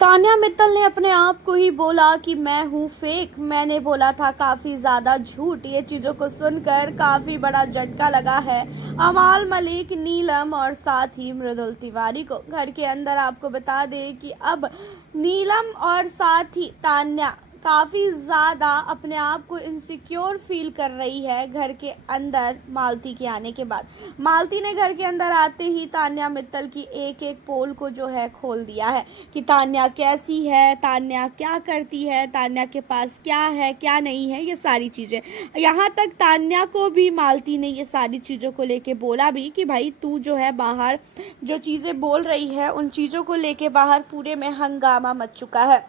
तान्या मित्तल ने अपने आप को ही बोला कि मैं हूँ फेक, मैंने बोला था काफ़ी ज़्यादा झूठ। ये चीज़ों को सुनकर काफ़ी बड़ा झटका लगा है अमाल मलिक, नीलम और साथ ही मृदुल तिवारी को। घर के अंदर आपको बता दें कि अब नीलम और साथ ही तान्या काफ़ी ज़्यादा अपने आप को इनसिक्योर फील कर रही है घर के अंदर मालती के आने के बाद। मालती ने घर के अंदर आते ही तान्या मित्तल की एक एक पोल को जो है खोल दिया है कि तान्या कैसी है, तान्या क्या करती है, तान्या के पास क्या है क्या नहीं है, ये सारी चीज़ें। यहाँ तक तान्या को भी मालती ने ये सारी चीज़ों को लेके बोला भी कि भाई तू जो है बाहर जो चीज़ें बोल रही है उन चीज़ों को लेके बाहर पूरे में हंगामा मच चुका है।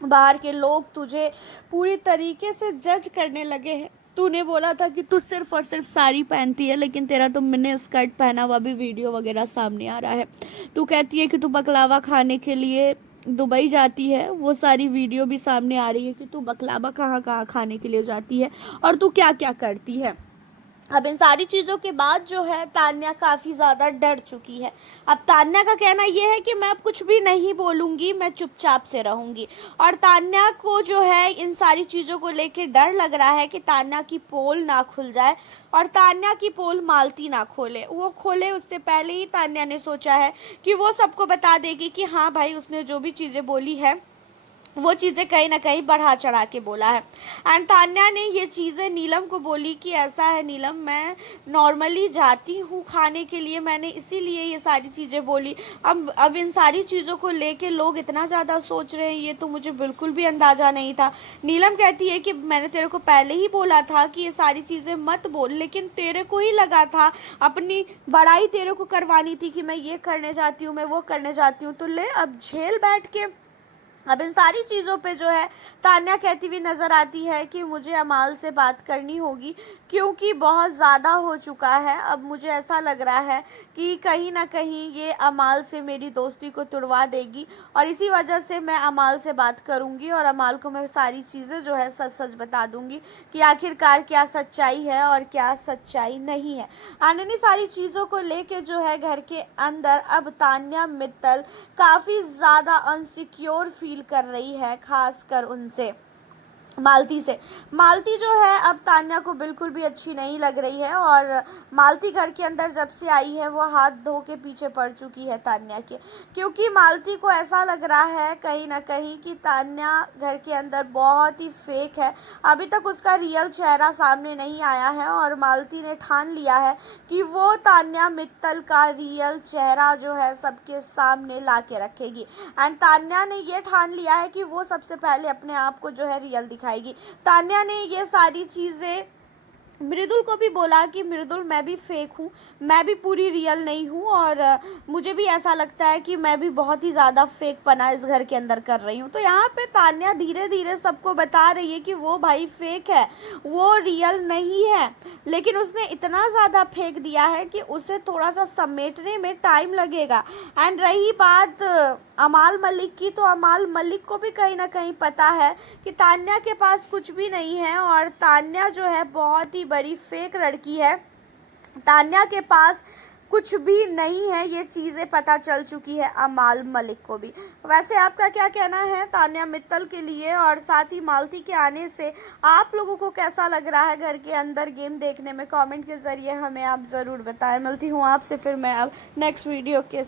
बाहर के लोग तुझे पूरी तरीके से जज करने लगे हैं। तूने बोला था कि तू सिर्फ और सिर्फ साड़ी पहनती है, लेकिन तेरा तो मिनी स्कर्ट पहना हुआ भी वीडियो वगैरह सामने आ रहा है। तू कहती है कि तू बकलावा खाने के लिए दुबई जाती है, वो सारी वीडियो भी सामने आ रही है कि तू बकलावा कहाँ कहाँ खाने के लिए जाती है और तू क्या क्या करती है। अब इन सारी चीज़ों के बाद जो है तान्या काफ़ी ज़्यादा डर चुकी है। अब तान्या का कहना ये है कि मैं अब कुछ भी नहीं बोलूँगी, मैं चुपचाप से रहूँगी। और तान्या को जो है इन सारी चीज़ों को लेके डर लग रहा है कि तान्या की पोल ना खुल जाए और तान्या की पोल मालती ना खोले। वो खोले उससे पहले ही तान्या ने सोचा है कि वो सबको बता देगी कि हाँ भाई उसने जो भी चीज़ें बोली है वो चीज़ें कहीं ना कहीं बढ़ा चढ़ा के बोला है। एंड तान्या ने ये चीज़ें नीलम को बोली कि ऐसा है नीलम, मैं नॉर्मली जाती हूँ खाने के लिए, मैंने इसीलिए ये सारी चीज़ें बोली। अब इन सारी चीज़ों को लेके लोग इतना ज़्यादा सोच रहे हैं, ये तो मुझे बिल्कुल भी अंदाज़ा नहीं था। नीलम कहती है कि मैंने तेरे को पहले ही बोला था कि ये सारी चीज़ें मत बोल, लेकिन तेरे को ही लगा था, अपनी बड़ाई तेरे को करवानी थी कि मैं ये करने जाती हूँ, मैं वो करने जाती हूँ, तो ले अब झेल बैठ के। अब इन सारी चीज़ों पे जो है तान्या कहती हुई नज़र आती है कि मुझे अमाल से बात करनी होगी, क्योंकि बहुत ज़्यादा हो चुका है। अब मुझे ऐसा लग रहा है कि कहीं ना कहीं ये अमाल से मेरी दोस्ती को तुड़वा देगी और इसी वजह से मैं अमाल से बात करूंगी और अमाल को मैं सारी चीज़ें जो है सच सच बता दूंगी कि आखिरकार क्या सच्चाई है और क्या सच्चाई नहीं है। अन्य सारी चीज़ों को लेके जो है घर के अंदर अब तान्या मित्तल काफ़ी ज़्यादा अनसिक्योर फील कर रही है, खासकर उनसे, मालती से। मालती जो है अब तान्या को बिल्कुल भी अच्छी नहीं लग रही है और मालती घर के अंदर जब से आई है वो हाथ धो के पीछे पड़ चुकी है तान्या के, क्योंकि मालती को ऐसा लग रहा है कहीं ना कहीं कि तान्या घर के अंदर बहुत ही फेक है। अभी तक उसका रियल चेहरा सामने नहीं आया है और मालती ने ठान लिया है कि वो तान्या मित्तल का रियल चेहरा जो है सबके सामने ला के रखेगी। एंड तान्या ने ये ठान लिया है कि वो सबसे पहले अपने आप को जो है रियल दिखाएगी। तान्या ने ये सारी चीज़ें मृदुल को भी बोला कि मृदुल मैं भी फेक हूँ, मैं भी पूरी रियल नहीं हूँ और मुझे भी ऐसा लगता है कि मैं भी बहुत ही ज़्यादा फेक पना इस घर के अंदर कर रही हूँ। तो यहाँ पे तान्या धीरे धीरे सबको बता रही है कि वो भाई फेक है, वो रियल नहीं है, लेकिन उसने इतना ज़्यादा फेंक दिया है कि उसे थोड़ा सा समेटने में टाइम लगेगा। एंड रही बात अमाल मलिक की, तो अमाल मलिक को भी कहीं ना कहीं पता है कि तान्या के पास कुछ भी नहीं है और तान्या जो है बहुत ही बड़ी फेक लड़की है, तान्या के पास कुछ भी नहीं है, ये चीज़ें पता चल चुकी है अमाल मलिक को भी। वैसे आपका क्या कहना है तान्या मित्तल के लिए और साथ ही मालती के आने से आप लोगों को कैसा लग रहा है घर के अंदर गेम देखने में? कमेंट के ज़रिए हमें आप ज़रूर बताएं। मिलती हूँ आपसे फिर मैं अब नेक्स्ट वीडियो के